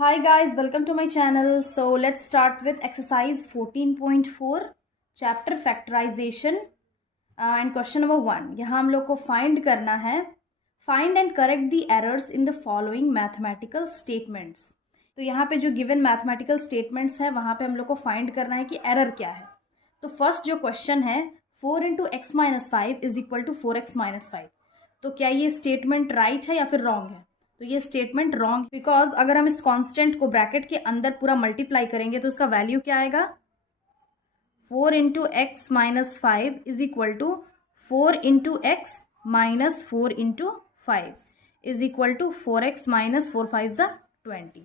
Hi guys, welcome to my channel. So let's start with exercise 14.4 chapter factorization and question number 1. यहाँ हम लोग को find करना है find and correct the errors in the following mathematical statements. तो यहाँ पे जो given mathematical statements है वहाँ पे हम लोग को find करना है कि error क्या है. तो first जो question है 4 into x minus 5 is equal to 4x minus 5. तो क्या ये statement right है या फिर wrong है? तो ये स्टेटमेंट रॉन्ग, बिकॉज अगर हम इस कांस्टेंट को ब्रैकेट के अंदर पूरा मल्टीप्लाई करेंगे तो उसका वैल्यू क्या आएगा 4 into x minus 5 is equal to 4 into x minus 4 into 5 is equal to 4x minus 4 5 ज़ा 20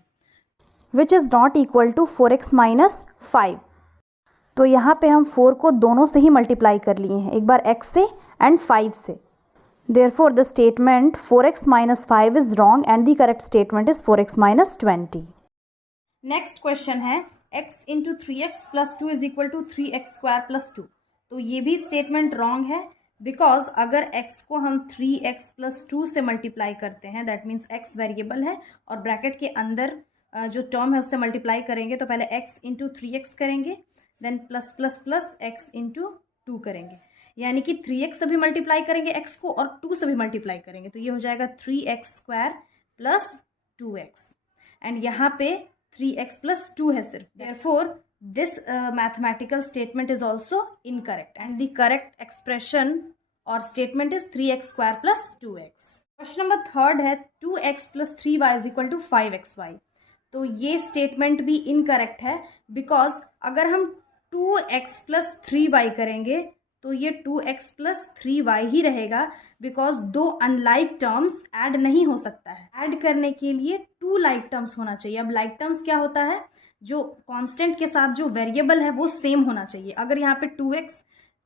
which is not equal to 4x minus 5। तो यहाँ पे हम 4 को दोनों से ही मल्टीप्लाई कर लिए हैं, एक बार x से एंड 5 से। Therefore, the statement 4x minus 5 is wrong and the correct statement is 4x minus 20. Next question है x into 3x plus 2 is equal to 3x square plus 2। तो ये भी स्टेटमेंट रॉन्ग है, बिकॉज अगर x को हम 3x plus 2 से multiply करते हैं दैट मीन्स x वेरिएबल है और ब्रैकेट के अंदर जो टर्म है उससे मल्टीप्लाई करेंगे तो पहले x इंटू 3x करेंगे, then plus plus plus x into 2 करेंगे, यानी कि 3x से भी मल्टीप्लाई करेंगे x को और 2 से भी मल्टीप्लाई करेंगे तो ये हो जाएगा 3x square plus 2x and यहाँ पे 3x प्लस 2 है सिर्फ। Therefore this mathematical statement is also incorrect and the correct expression और statement is 3x square plus 2x। Question number third है 2x plus 3y is equal to 5xy। तो ये statement भी incorrect है, because अगर हम 2x प्लस 3y करेंगे तो ये 2x प्लस 3y ही रहेगा, बिकॉज दो अनलाइक टर्म्स ऐड नहीं हो सकता है। ऐड करने के लिए 2 लाइक टर्म्स होना चाहिए। अब लाइक टर्म्स क्या होता है, जो कांस्टेंट के साथ जो वेरिएबल है वो सेम होना चाहिए। अगर यहाँ पे 2x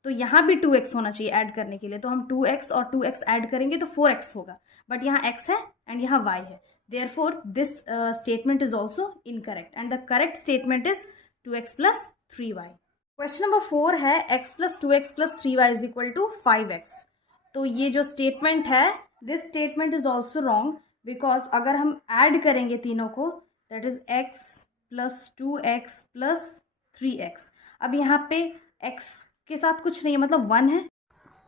तो यहाँ भी 2x होना चाहिए ऐड करने के लिए, तो हम 2x और 2x ऐड करेंगे तो 4x होगा, बट यहाँ x है एंड यहाँ y है। Therefore this statement is also incorrect and the correct statement is 2x plus 3y। Question number 4 है x plus 2x plus 3y is equal to 5x। तो ये जो स्टेटमेंट है this statement is also wrong, because अगर हम add करेंगे तीनों को that is x plus 2x plus 3x। अब यहाँ पे x के साथ कुछ नहीं है, मतलब 1 है।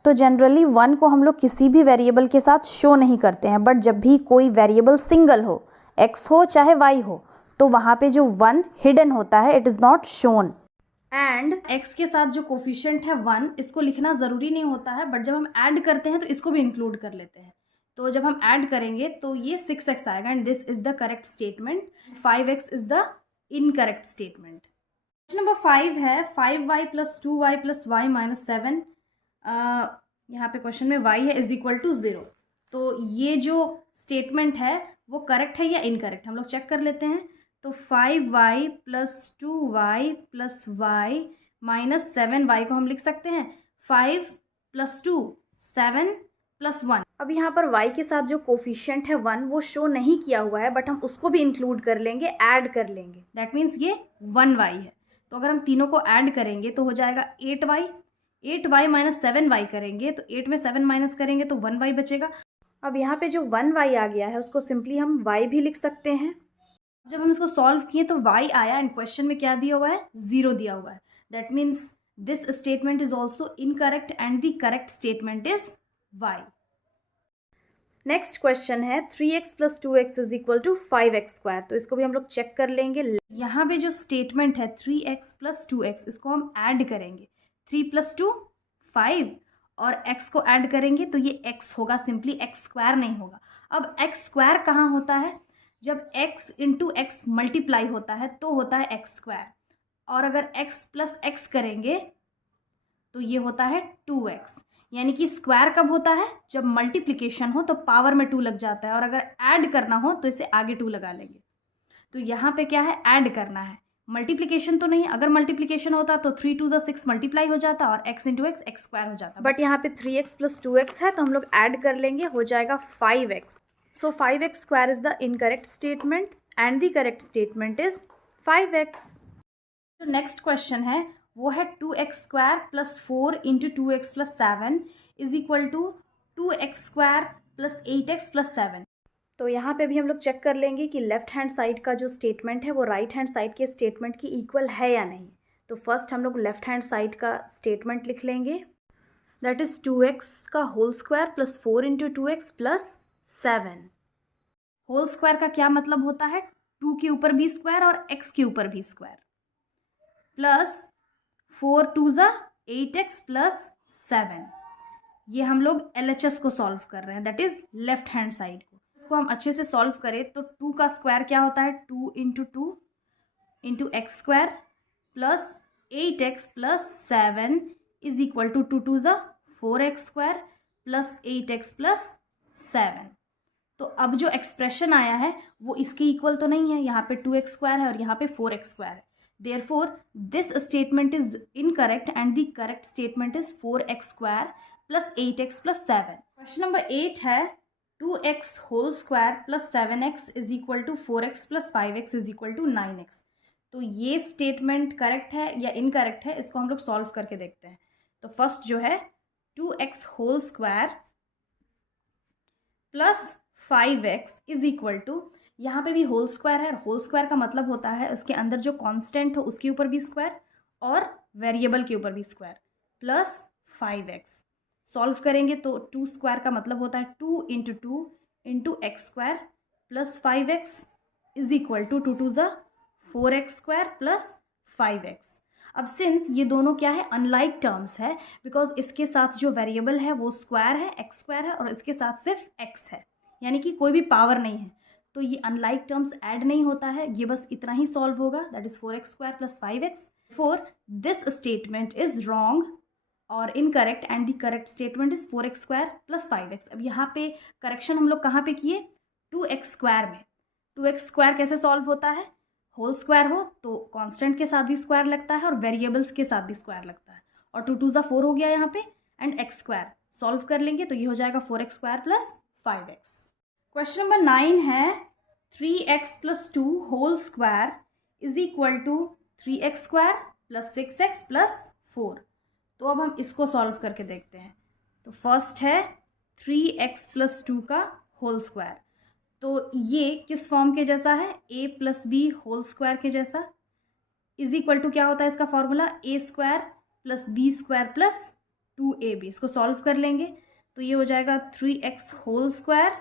तो जनरली 1 को हम लोग किसी भी वेरिएबल के साथ शो नहीं करते हैं, बट जब भी कोई वेरिएबल सिंगल हो, x हो चाहे y हो, तो वहाँ पे जो 1 हिडन होता है, it is not shown. And x के साथ जो कोफिशिएंट है 1, इसको लिखना ज़रूरी नहीं होता है, बट जब हम ऐड करते हैं तो इसको भी इंक्लूड कर लेते हैं। तो जब हम ऐड करेंगे तो ये 6x आएगा and this is the correct statement. 5x is the incorrect statement. Question number 5 है 5y plus 2y plus y minus 7। यहाँ पे क्वेश्चन में y है इज इक्वल टू 0। तो ये जो स्टेटमेंट है वो करेक्ट है या इनकरेक्ट, हम लोग चेक कर लेते हैं। तो 5y plus 2y plus y minus 7y को हम लिख सकते हैं 5 प्लस 2 7 प्लस 1। अब यहाँ पर y के साथ जो कोफिशिएंट है 1 वो शो नहीं किया हुआ है, बट हम उसको भी इंक्लूड कर लेंगे, ऐड कर लेंगे, दैट मीन्स ये 1y है। तो अगर हम तीनों को ऐड करेंगे तो हो जाएगा 8y माइनस 7y करेंगे तो 8 में 7 माइनस करेंगे तो 1y बचेगा। अब यहाँ पे जो 1y आ गया है उसको सिंपली हम y भी लिख सकते हैं। जब हम इसको सॉल्व किए तो y आया एंड क्वेश्चन में क्या दिया हुआ है 0 दिया हुआ है, that means this statement is also incorrect and the correct statement is y। Next question है 3x plus 2x is equal to 5x square. तो इसको भी हम लोग चेक कर लेंगे। यहाँ पे जो स्टेटमेंट है 3x प्लस 2x, इसको हम ऐड करेंगे, 3 प्लस 2 5 और x को ऐड करेंगे तो ये x होगा, सिंपली x स्क्वायर नहीं होगा। अब x स्क्वायर कहाँ होता है, जब x इंटू एक्स मल्टीप्लाई होता है तो होता है x स्क्वायर, और अगर x प्लस एक्स करेंगे तो ये होता है 2x। यानी कि स्क्वायर कब होता है, जब मल्टीप्लिकेशन हो तो पावर में 2 लग जाता है, और अगर ऐड करना हो तो इसे आगे 2 लगा लेंगे। तो यहाँ पे क्या है, ऐड करना है, मल्टीप्लिकेशन तो नहीं। अगर मल्टीप्लिकेशन होता तो 3 2 6 मल्टीप्लाई हो जाता और x into x x square हो जाता, बट यहाँ पे 3x प्लस 2x है तो हम लोग ऐड कर लेंगे, हो जाएगा 5x। So 5x square is the incorrect statement and the correct statement is 5x. तो नेक्स्ट क्वेश्चन है वो है 2x square plus 4 into 2x plus 7 is equal to 2x square plus 8x plus 7। तो यहाँ पे भी हम लोग चेक कर लेंगे कि लेफ्ट हैंड साइड का जो स्टेटमेंट है वो राइट हैंड साइड के स्टेटमेंट की इक्वल है या नहीं। तो फर्स्ट हम लोग लेफ्ट हैंड साइड का स्टेटमेंट लिख लेंगे, दैट इज़ 2x का whole square plus 4 into 2x plus 7। Whole square का क्या मतलब होता है, 2 के ऊपर भी स्क्वायर और x के ऊपर भी स्क्वायर, प्लस 4 2 ज़ा 8x प्लस 7। ये हम लोग LHS को सॉल्व कर रहे हैं, that is left hand side को। इसको हम अच्छे से सॉल्व करें तो 2 का स्क्वायर क्या होता है, 2 into 2 into x square plus 8x plus 7 is equal to 2 2 ज़ा 4x square plus 8x plus 7। तो अब जो एक्सप्रेशन आया है वो इसके इक्वल तो नहीं है, यहाँ पे 2x स्क्वायर है और यहाँ पे 4x स्क्वायर है। Therefore, this statement is incorrect and the correct statement is 4x square plus 8x plus 7. Question number 8 है 2x whole square plus 7x is equal to 4x plus 5x is equal to 9x। तो ये statement correct है या incorrect है, इसको हम लोग solve करके देखते हैं। तो फर्स्ट जो है 2x whole square plus 5x is equal to, यहाँ पे भी होल स्क्वायर है, होल स्क्वायर का मतलब होता है उसके अंदर जो कांस्टेंट हो उसके ऊपर भी स्क्वायर और वेरिएबल के ऊपर भी स्क्वायर, प्लस 5x। सॉल्व करेंगे तो 2 स्क्वायर का मतलब होता है 2 into 2 into x square plus 5x is equal to 2 2 ज़ा 4x स्क्वायर प्लस 5x। अब सिंस ये दोनों क्या है, अनलाइक टर्म्स है, बिकॉज इसके साथ जो वेरिएबल है वो स्क्वायर है, एक्स स्क्वायर है, और इसके साथ सिर्फ x है, यानी कि कोई भी पावर नहीं है। तो ये अनलाइक टर्म्स ऐड नहीं होता है, ये बस इतना ही सॉल्व होगा, that is 4x square plus 5x। For this statement is wrong और incorrect and the correct statement is 4x square plus 5x। अब यहाँ पे करेक्शन हम लोग कहाँ पे किए, 2x स्क्वायर में। 2x स्क्वायर कैसे सॉल्व होता है, होल स्क्वायर हो तो कांस्टेंट के साथ भी स्क्वायर लगता है और वेरिएबल्स के साथ भी स्क्वायर लगता है, और 2 2 ज़ा 4 हो गया यहाँ पे, एंड x स्क्वायर सॉल्व कर लेंगे तो ये हो जाएगा 4x square plus 5x। Question number 9 है 3x plus 2 whole square is equal to 3x square plus 6x plus 4। तो अब हम इसको सॉल्व करके देखते हैं। तो फर्स्ट है 3x प्लस 2 का होल स्क्वायर, तो ये किस फॉर्म के जैसा है, a plus b whole square के जैसा, इज इक्वल टू क्या होता है इसका formula, a square plus b square plus 2ab। इसको सॉल्व कर लेंगे तो ये हो जाएगा 3x whole square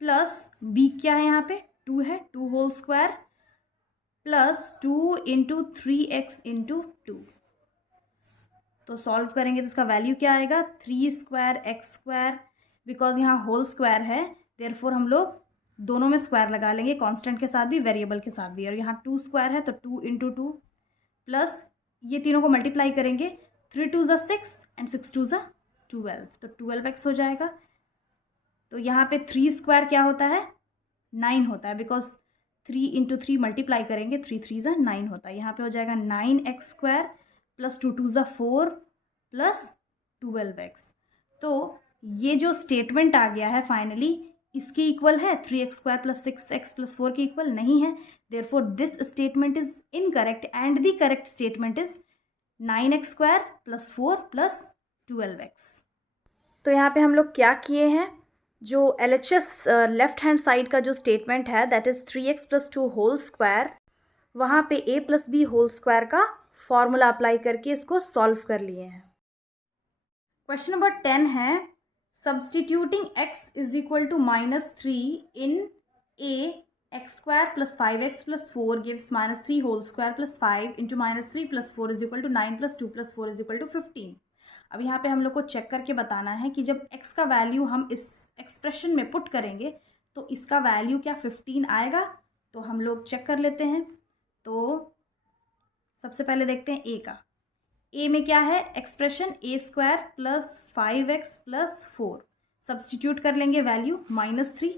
plus b क्या है यहाँ पे 2 है, 2 whole square plus 2 into 3x into 2। तो सॉल्व करेंगे तो इसका वैल्यू क्या आएगा, 3 स्क्वायर x स्क्वायर, बिकॉज यहाँ होल स्क्वायर है देयरफॉर हम लोग दोनों में स्क्वायर लगा लेंगे, कांस्टेंट के साथ भी वेरिएबल के साथ भी, और यहाँ 2 स्क्वायर है तो 2 इंटू 2 प्लस ये तीनों को मल्टीप्लाई करेंगे, 3 2 ज़ा 6 एंड 6 2 ज़ा 12, तो 12x हो जाएगा। तो यहाँ पे 3 स्क्वायर क्या होता है, 9 होता है, बिकॉज 3 इंटू 3 मल्टीप्लाई करेंगे 3 3 ज़ा 9 होता है। यहाँ पे हो जाएगा 9x स्क्वायर प्लस 2 2 ज़ा 4 प्लस 12x। तो ये जो स्टेटमेंट आ गया है फाइनली इसके इक्वल है, 3x square plus 6x plus 4 के इक्वल नहीं है, therefore this statement is incorrect and the correct statement is 9x square plus 4 plus 12x। तो यहाँ पे हम लोग क्या किए हैं, जो LHS लेफ्ट हैंड साइड का जो स्टेटमेंट है that is 3x plus 2 whole square, वहाँ पे a plus b whole square का फॉर्मूला अप्लाई करके इसको सॉल्व कर लिए हैं। क्वेश्चन नंबर 10 है substituting x is equal to -3 in a, x square plus 5x plus 4 gives -3 whole square plus 5 into -3 plus 4 is equal to 9 plus 2 plus 4 is equal to 15। अब यहाँ पे हम लोग को चेक करके बताना है कि जब x का वैल्यू हम इस एक्सप्रेशन में पुट करेंगे तो इसका वैल्यू क्या 15 आएगा। तो हम लोग चेक कर लेते हैं। तो सबसे पहले देखते हैं a का, a में क्या है expression, a square plus 5x plus 4, substitute कर लेंगे वैल्यू -3,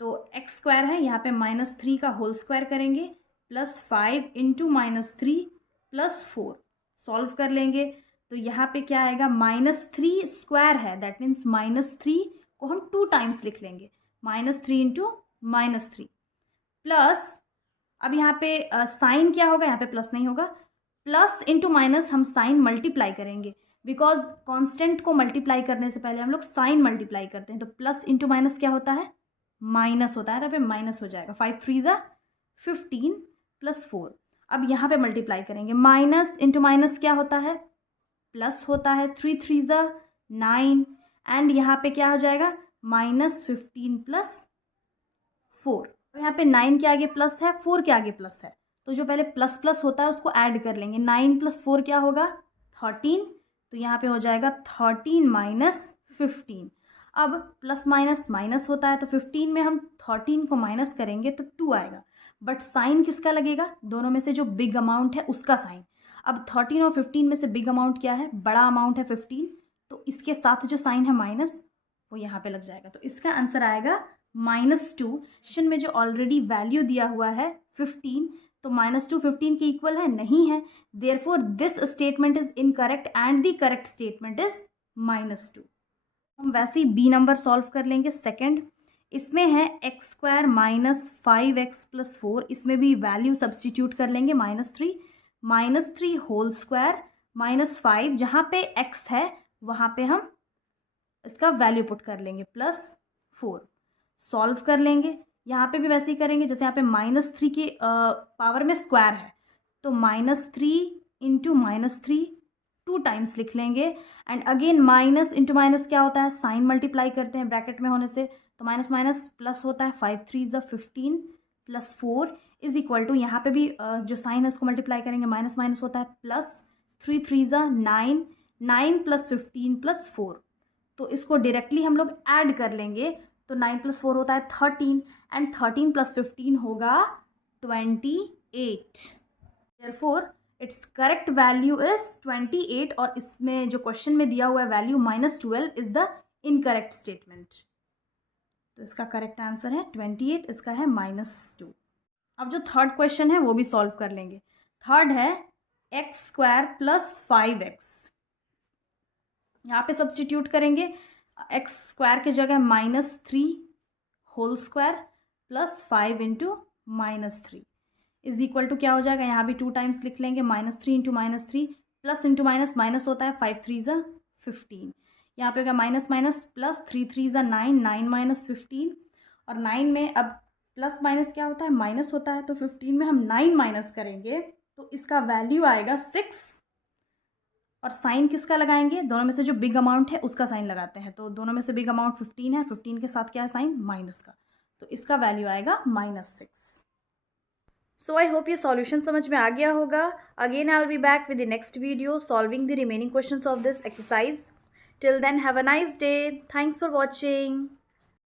तो x स्क्वायर है यहाँ पे -3 का होल स्क्वायर करेंगे प्लस 5 इंटू -3 प्लस 4, सॉल्व कर लेंगे तो यहाँ पे क्या आएगा, -3 स्क्वायर है दैट मीन्स -3 को हम 2 टाइम्स लिख लेंगे, -3 इंटू -3 प्लस, अब यहाँ पे साइन क्या होगा, यहाँ पे प्लस नहीं होगा, प्लस इंटू माइनस हम साइन मल्टीप्लाई करेंगे, बिकॉज कांस्टेंट को मल्टीप्लाई करने से पहले हम लोग साइन मल्टीप्लाई करते हैं। तो प्लस इंटू माइनस क्या होता है माइनस होता है तो यहाँ पे माइनस हो जाएगा, 5 3 ज़ा 15 प्लस 4। अब यहाँ पे मल्टीप्लाई करेंगे, माइनस इंटू माइनस क्या होता है, प्लस होता है, 3 3 ज़ा 9 एंड यहाँ पे क्या हो जाएगा, माइनस 15 प्लस 4। यहाँ पे 9 के आगे प्लस है, 4 के आगे प्लस है, तो जो पहले प्लस प्लस होता है उसको ऐड कर लेंगे। 9 प्लस 4 क्या होगा, 13, तो यहाँ पे हो जाएगा 13 माइनस 15। अब प्लस माइनस माइनस होता है, तो 15 में हम 13 को माइनस करेंगे तो 2 आएगा, बट साइन किसका लगेगा, दोनों में से जो बिग अमाउंट है उसका साइन। अब 13 और 15 में से बिग अमाउंट क्या है, बड़ा अमाउंट है 15, तो इसके साथ जो साइन है माइनस वो यहाँ पे लग जाएगा। तो इसका आंसर आएगा -2। क्वेश्चन में जो ऑलरेडी वैल्यू दिया हुआ है 15, तो -2 15 के इक्वल है, नहीं है, therefore this statement is incorrect and the correct statement is -2। हम वैसे ही बी नंबर सॉल्व कर लेंगे, सेकंड। इसमें है x² माइनस 5x प्लस 4, इसमें भी वैल्यू सब्सटीट्यूट कर लेंगे, -3 होल स्क्वायर माइनस 5, जहाँ पे x है वहाँ पे हम इसका वैल्यू पुट कर लेंगे, प्लस 4। सॉल्व कर लेंगे, यहाँ पे भी वैसे ही करेंगे, जैसे यहाँ पे -3 की पावर में स्क्वायर है, तो -3 इंटू -3 2 टाइम्स लिख लेंगे, and again minus into minus क्या होता है, साइन मल्टीप्लाई करते हैं ब्रैकेट में होने से, तो माइनस माइनस प्लस होता है, 5 3 ज़ा 15 प्लस 4 इज इक्वल टू, यहाँ पे भी जो साइन है उसको मल्टीप्लाई करेंगे, माइनस माइनस होता है प्लस, 3 3 ज़ा 9, 9 प्लस 15 प्लस 4, तो इसको डायरेक्टली हम लोग ऐड कर लेंगे, तो 9 प्लस 4 होता है 13, एंड 13 प्लस 15 होगा 28। Therefore it's correct value is 28, और इसमें जो क्वेश्चन में दिया हुआ है value -12 is the incorrect statement. तो इसका करेक्ट आंसर है 28, इसका है -2। अब जो थर्ड क्वेश्चन है वो भी सॉल्व कर लेंगे। थर्ड है x² प्लस 5x, यहाँ पे सब्सटीट्यूट करेंगे, x² के जगह -3 whole square plus 5 into -3 is equal to क्या हो जाएगा, यहाँ भी 2 टाइम्स लिख लेंगे, -3 into -3 plus into minus minus होता है, 5 3 ज़ा 15, यहाँ पे होगा माइनस माइनस प्लस, 3 3 ज़ा 9, 9 माइनस 15, और 9 में अब प्लस माइनस क्या होता है, माइनस होता है, तो 15 में हम 9 माइनस करेंगे तो इसका वैल्यू आएगा 6, और साइन किसका लगाएंगे, दोनों में से जो बिग अमाउंट है उसका साइन लगाते हैं, तो दोनों में से बिग अमाउंट 15 है, 15 के साथ क्या है साइन, माइनस का, तो इसका वैल्यू आएगा -6। सो आई होप ये सॉल्यूशन समझ में आ गया होगा। Again I will be back with the next video solving the remaining questions of this exercise. Till then have a nice day, thanks for watching.